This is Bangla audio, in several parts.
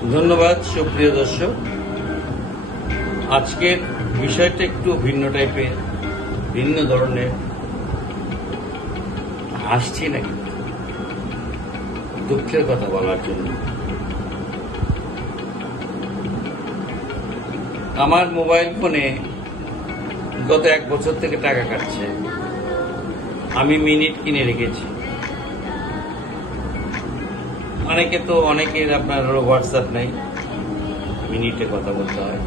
ধন্যবাদ, সুপ্রিয় দর্শক। আজকের বিষয়টা একটু ভিন্ন টাইপের, ভিন্ন ধরনের। হাসছি না কিন্তু দুঃখের কথা বলার জন্য। আমার মোবাইল ফোনে গত এক বছর থেকে টাকা কাটছে। আমি মিনিট কিনে রেখেছি। অনেকে তো অনেকের আপনার হোয়াটসঅ্যাপ নেই। মিনিটে কথা বলতে হয়।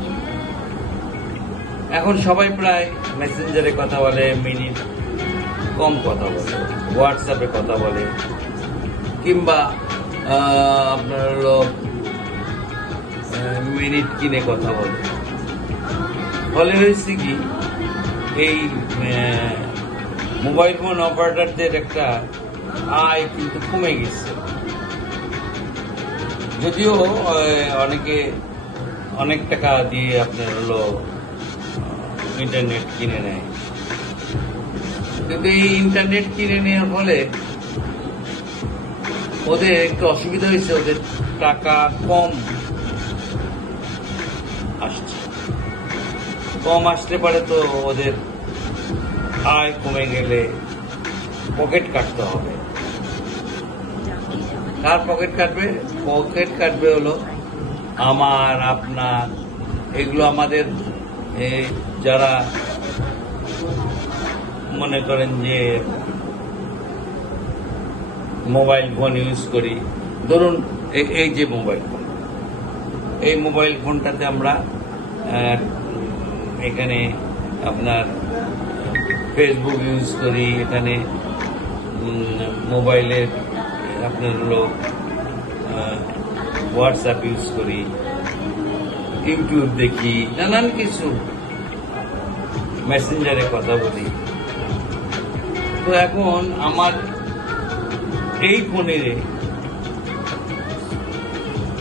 এখন সবাই প্রায় মেসেঞ্জারে কথা বলে, মিনিট কম কথা বলে হোয়াটসঅ্যাপে কথা বলে। কিংবা আপনার হলো মিনিট কিনে কথা বলে। ফলে হয়েছে কি, এই মোবাইল ফোন অপারেটরদের একটা আয় কিন্তু কমে গেছে। যদিও অনেকে অনেক টাকা দিয়ে আপনার হলো ইন্টারনেট কিনে নেয়। কিন্তু এই ইন্টারনেট কিনে নেওয়ার ফলে ওদের একটু অসুবিধা হয়েছে, ওদের টাকা কম আসছে। কম আসতে পারে তো ওদের আয় কমে গেলে পকেট কাটতে হবে। কার পকেট কাটবে? পকেট কাটবে হলো আমার, আপনার, এগুলো আমাদের যারা মনে করেন যে মোবাইল ফোন ইউজ করি, ধরুন এই যে মোবাইল ফোন, এই মোবাইল ফোনটাতে আমরা এখানে আপনার ফেসবুক ইউজ করি, এখানে মোবাইলের আপনার হলো হোয়াটসঅ্যাপ ইউজ করি ইউটিউব দেখি, নানান কিছু মেসেঞ্জারে কথা বলি। তো এখন আমার এই ফোনে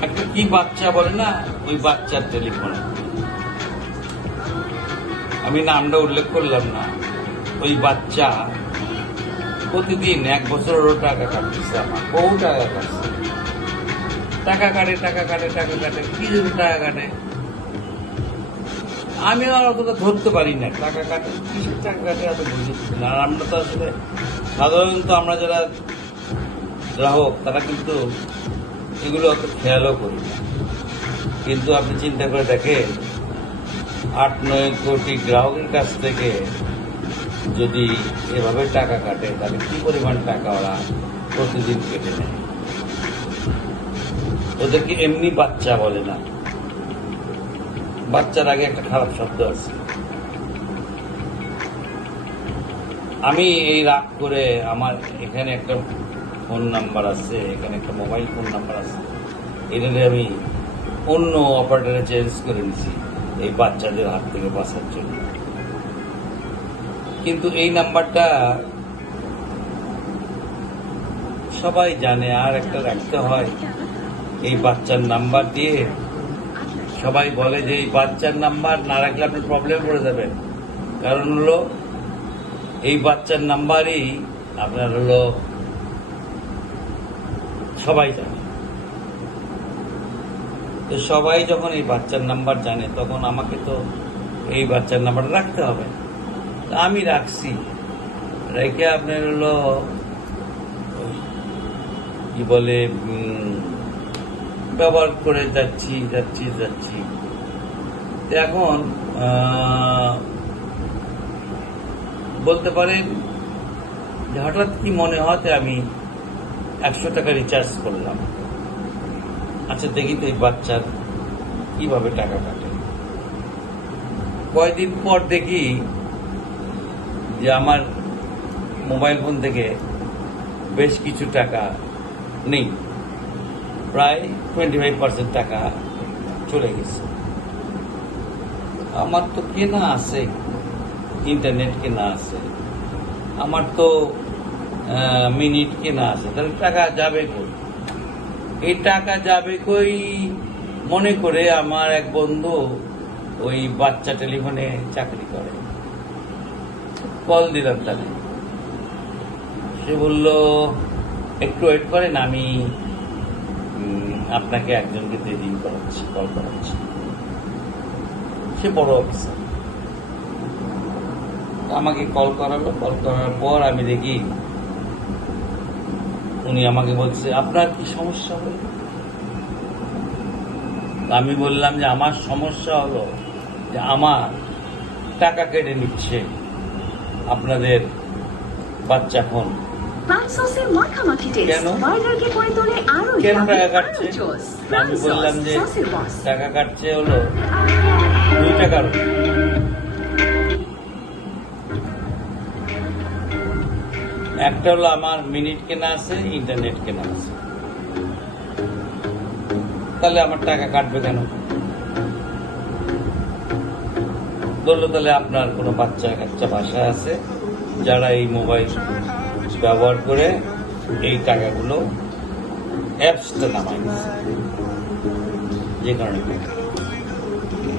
একটা কি বাচ্চা বলে না, ওই বাচ্চার টেলিফোন আমি নামটা উল্লেখ করলাম না। ওই বাচ্চা প্রতিদিন এক বছরেরও টাকা কাটতেছে আমার, বহু টাকা কাটছে। টাকা কাটে টাকা কাটে টাকা কাটে, কি জন্য টাকা কাটে? আমি আর অতটা ধরতে পারি না, টাকা কাটে, কিসের টাকা কাটে এত বুঝতে না। আর আমরা তো আসলে সাধারণত আমরা যারা গ্রাহক, তারা কিন্তু এগুলো অত খেয়ালও করি না। কিন্তু আপনি চিন্তা করে দেখেন, আট, নয় কোটি গ্রাহকের কাছ থেকে যদি এভাবে টাকা কাটে, তাহলে কি পরিমাণ টাকা ওরা প্রতিদিন কেটে নেয়? ওদেরকে এমনি বাচ্চা বলে না। বাচ্চার আগে একটা খারাপ শব্দ আছে। আমি এই রাগ করে আমার এখানে একটা ফোন নাম্বার আছে, এখানে একটা মোবাইল ফোন নাম্বার আছে। এটাতে আমি অন্য অপারেটারে চেঞ্জ করে নিছি, এই বাচ্চাদের হাত থেকে বাঁচার জন্য। কিন্তু এই নাম্বারটা সবাই জানে, আর একটা রাখতে হয়। এই বাচ্চার নাম্বার দিয়ে সবাই বলে যে এই বাচ্চার নাম্বার না রাখলে আপনি প্রবলেম পড়ে যাবেন। কারণ হলো, এই বাচ্চার নাম্বারই আপনার হলো সবাই জানে। তো সবাই যখন এই বাচ্চার নাম্বার জানে, তখন আমাকে তো এই বাচ্চার নাম্বার রাখতে হবে। আমি রাখছি। রেখে আপনার হলো, কি বলে ব্যবহার করে যাচ্ছি যাচ্ছি যাচ্ছি। এখন বলতে পারেন যে হঠাৎ কি মনে হতে আমি একশো টাকা রিচার্জ করলাম। আচ্ছা দেখি তো এই বাচ্চার কীভাবে টাকা কাটে। কয়দিন পর দেখি যে আমার মোবাইল ফোন থেকে বেশ কিছু টাকা নেই। প্রায় টোয়েন্টি ফাইভ পার্সেন্ট টাকা চলে গেছে। আমার তো কেনা আছে ইন্টারনেট কেনা আছে। আমার তো মিনিট কেনা আছে। তাহলে টাকা যাবে কই? এই টাকা যাবে কই? মনে করে আমার এক বন্ধু ওই বাচ্চা টেলিফোনে চাকরি করে। কল দিলাম তাহলে সে বলল, একটু ওয়েট করেন, আমি আপনাকে একজনকে ট্রেনিং করাচ্ছি কল করাচ্ছি। সে বড় অফিসার আমাকে কল করালো কল করার পর আমি দেখি উনি আমাকে বলছে, আপনার কি সমস্যা হলো? আমি বললাম যে, আমার সমস্যা হলো যে আমার টাকা কেটে নিচ্ছে আপনাদের বাচ্চা ফোন প্রাণ সসের মাখামাখি টেস্ট বার্গারকে করে তোলে আরও কেন টাকা কাটছে? আমি বললাম যে টাকা কাটছে হলো দুই টাকার একটা হলো আমার মিনিট কেনা আছে ইন্টারনেট কেনা আছে। তাহলে আমার টাকা কাটবে কেন? বলল তাহলে আপনার কোনো বাচ্চা কাচ্চা বাসা আছে যারা এই মোবাইল ব্যবহার করে এই টাকাগুলো অ্যাপসটা নামাই। যে কারণে।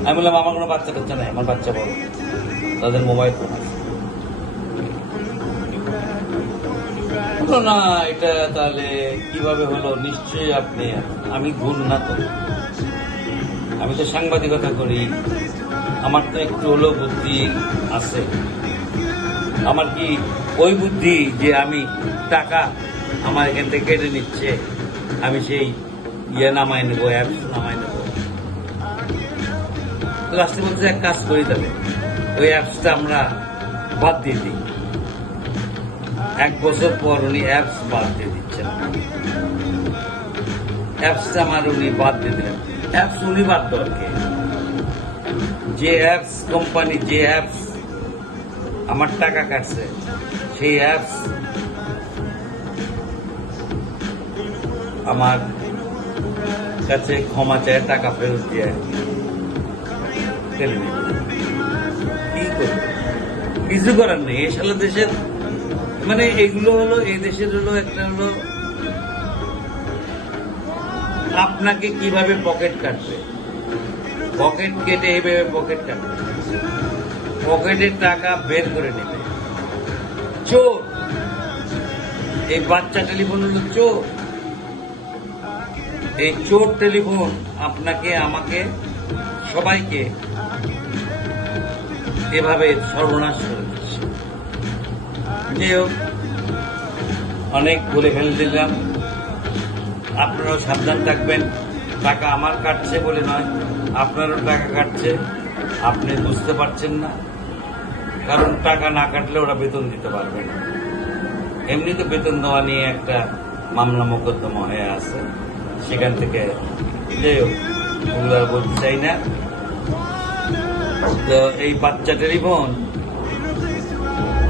আমি বললাম, আমার কোনো বাচ্চা টাচ্চা নাই, আমার বাচ্চা বড়। তাদের মোবাইল ফোন না, এটা তাহলে কীভাবে হলো? নিশ্চয়ই আপনি, আমি ভুল না তো। আমি তো সাংবাদিকতা করি। আমার তো একটু হলেও বুদ্ধি আছে। আমার কি ওই বুদ্ধি যে আমি টাকা আমার এখান থেকে কেটে নিচ্ছে, আমি সেই ইয়ে নামায় নেব অ্যাপস নামায় নেব। লাস্টে বলছে, এক কাজ করি তাহলে। ওই অ্যাপসটা আমরা বাদ দিয়ে দিই। এক বছর পর উনি অ্যাপস বাদ দিয়ে দিচ্ছেন। অ্যাপসটা আমার উনি বাদ দিয়ে দিলেন। অ্যাপস উনি বাদ দেওয়ার যে অ্যাপস কোম্পানি যে অ্যাপস আমার টাকা কাটছে। সেই অ্যাপস আমার কাছে ক্ষমা চায়, টাকা ফেরত দিয়ে কি করবে? কিছু করার নেই। এই সালে দেশের মানে এগুলো হলো এই দেশের হলো একটা হলো আপনাকে কীভাবে পকেট কাটবে? পকেট কেটে এইভাবে পকেট কাটবে। পকেটের টাকা বের করে নেবে। চোর! এই বাচ্চা টেলিফোন হলো চোর। এই চোর টেলিফোন আপনাকে, আমাকে, সবাইকে এভাবে সর্বনাশ করে দিচ্ছে। হোক, অনেক বলে ফেলে দিলাম। আপনারাও সাবধান থাকবেন। টাকা আমার কাটছে বলে নয়, আপনারও টাকা কাটছে। আপনি বুঝতে পারছেন না। কারণ টাকা না কাটলে ওরা বেতন দিতে পারবে না। এমনিতে বেতন দেওয়া নিয়ে একটা মামলা মোকদ্দমা হয়ে আছে। সেখান থেকে যাই হোক বলতে চাই না। তো এই বাচ্চাটারই বোন,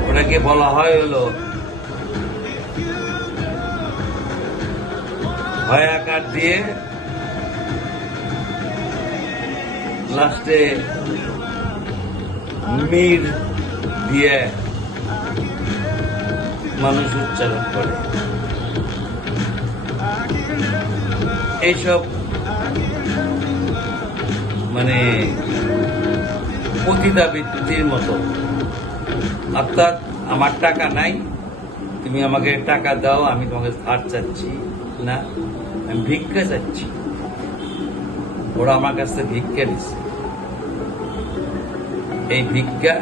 ওটাকে বলা হয় হলো আকার দিয়ে লাস্টে মির দিয়ে মানুষ উচ্চারণ করে। এইসব মানে পতিতাবৃত্তির মতো। অর্থাৎ আমার টাকা নাই, তুমি আমাকে টাকা দাও, আমি তোমাকে ধার চাচ্ছি। না, আমি ভিক্ষা চাচ্ছি। ওরা আমার কাছে ভিক্ষা দিচ্ছে এই ভিক্ষা